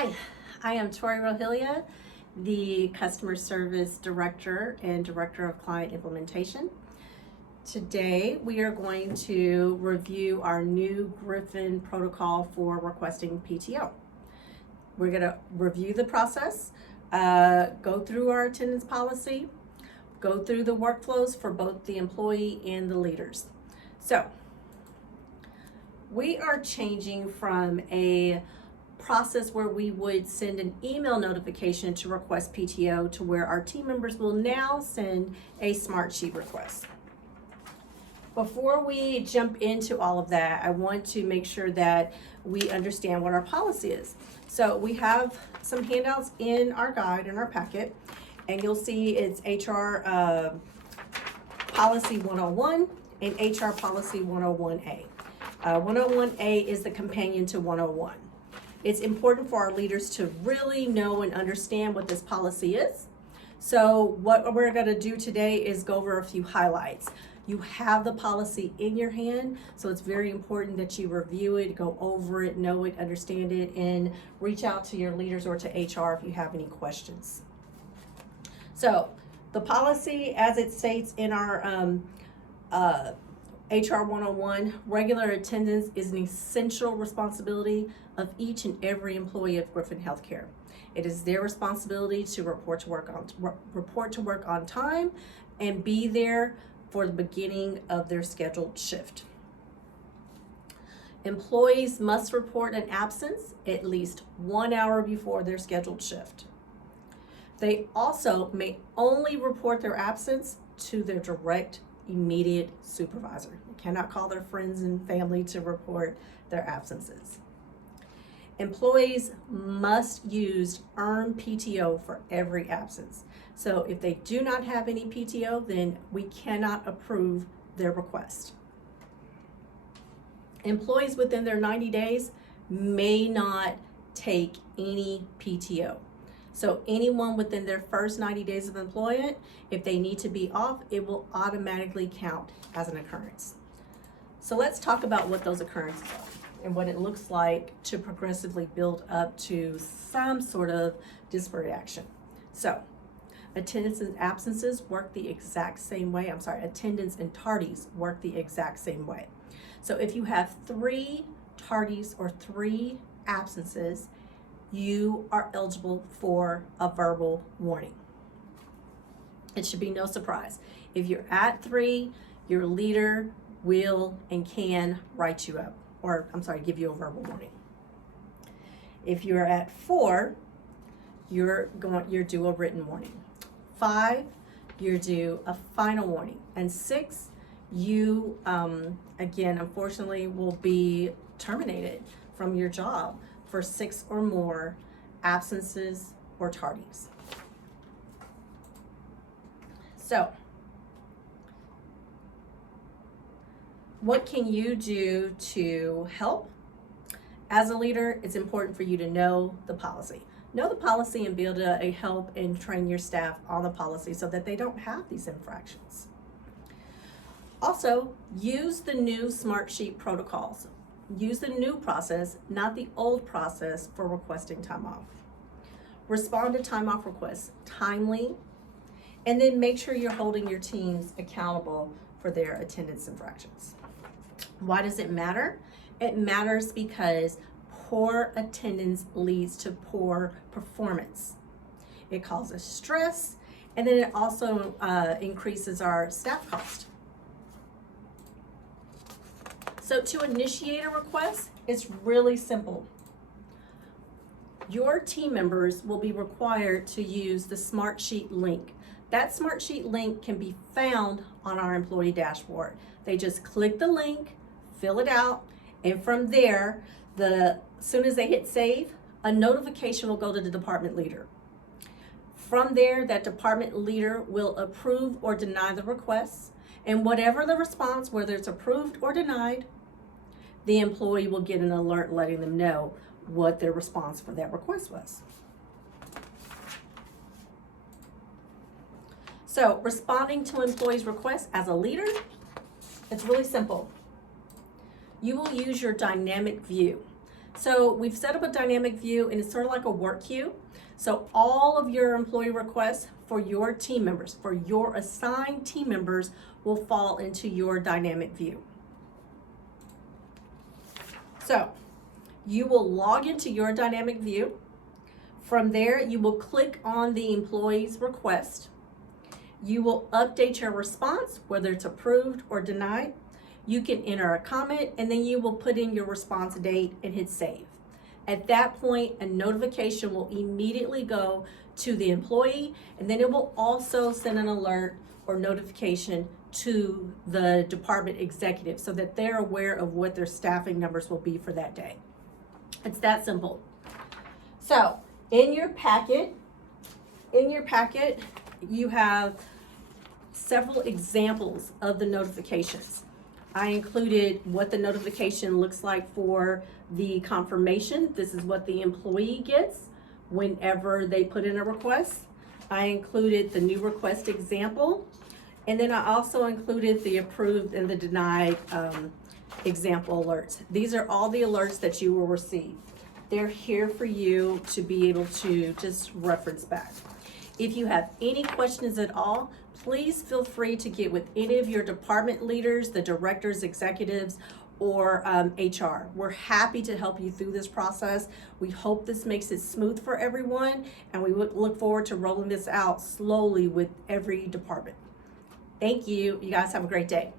Hi, I am Tori Rohelia, the Customer Service Director and Director of Client Implementation. Today, we are going to review our new Griffin protocol for requesting PTO. We're going to review the process, go through our attendance policy, go through the workflows for both the employee and the leaders. So, we are changing from a process where we would send an email notification to request PTO to where our team members will now send a Smartsheet request. Before we jump into all of that, I want to make sure that we understand what our policy is. So we have some handouts in our guide, in our packet, and you'll see it's HR Policy 101 and HR Policy 101A. 101A is the companion to 101. It's important for our leaders to really know and understand what this policy is. So what we're going to do today is go over a few highlights. You have the policy in your hand, so it's very important that you review it, go over it, know it, understand it, and reach out to your leaders or to HR if you have any questions. So the policy, as it states in our HR 101, regular attendance is an essential responsibility of each and every employee of Griffin Healthcare. It is their responsibility to report to work on time and be there for the beginning of their scheduled shift. Employees must report an absence at least 1 hour before their scheduled shift. They also may only report their absence to their direct immediate supervisor. You cannot call their friends and family to report their absences. Employees must use earned PTO for every absence. So if they do not have any PTO, then we cannot approve their request. Employees within their 90 days may not take any PTO. So anyone within their first 90 days of employment, if they need to be off, it will automatically count as an occurrence. So let's talk about what those occurrences are and what it looks like to progressively build up to some sort of disparate action. So attendance and absences work the exact same way. Attendance and tardies work the exact same way. So if you have 3 tardies or 3 absences, you are eligible for a verbal warning. It should be no surprise. If you're at 3, your leader will and can write you up, give you a verbal warning. If you're at 4, you're due a written warning. 5, you're due a final warning. And 6, you, again, unfortunately will be terminated from your job for 6 or more absences or tardies. So, what can you do to help? As a leader, it's important for you to know the policy. Know the policy and be able to help and train your staff on the policy so that they don't have these infractions. Also, use the new Smartsheet protocols. Use the new process, not the old process for requesting time off. Respond to time off requests timely, and then make sure you're holding your teams accountable for their attendance infractions. Why does it matter? It matters because poor attendance leads to poor performance. It causes stress, and then it also increases our staff cost. So to initiate a request, it's really simple. Your team members will be required to use the Smartsheet link. That Smartsheet link can be found on our employee dashboard. They just click the link, fill it out, and from there, as soon as they hit save, a notification will go to the department leader. From there, that department leader will approve or deny the request, and whatever the response, whether it's approved or denied, the employee will get an alert letting them know what their response for that request was. So, responding to employees' requests as a leader, it's really simple. You will use your dynamic view. So we've set up a dynamic view, and it's sort of like a work queue. So all of your employee requests for your team members, for your assigned team members, will fall into your dynamic view. So you will log into your dynamic view. From there, you will click on the employee's request. You will update your response, whether it's approved or denied. You can enter a comment, and then you will put in your response date and hit save. At that point, a notification will immediately go to the employee, and then it will also send an alert or notification to the department executive so that they're aware of what their staffing numbers will be for that day. It's that simple. So in your packet, you have several examples of the notifications. I included what the notification looks like for the confirmation. This is what the employee gets whenever they put in a request. I included the new request example, and then I also included the approved and the denied example alerts. These are all the alerts that you will receive. They're here for you to be able to just reference back. If you have any questions at all, please feel free to get with any of your department leaders, the directors, executives, or HR. We're happy to help you through this process. We hope this makes it smooth for everyone, and we look forward to rolling this out slowly with every department. Thank you. You guys have a great day.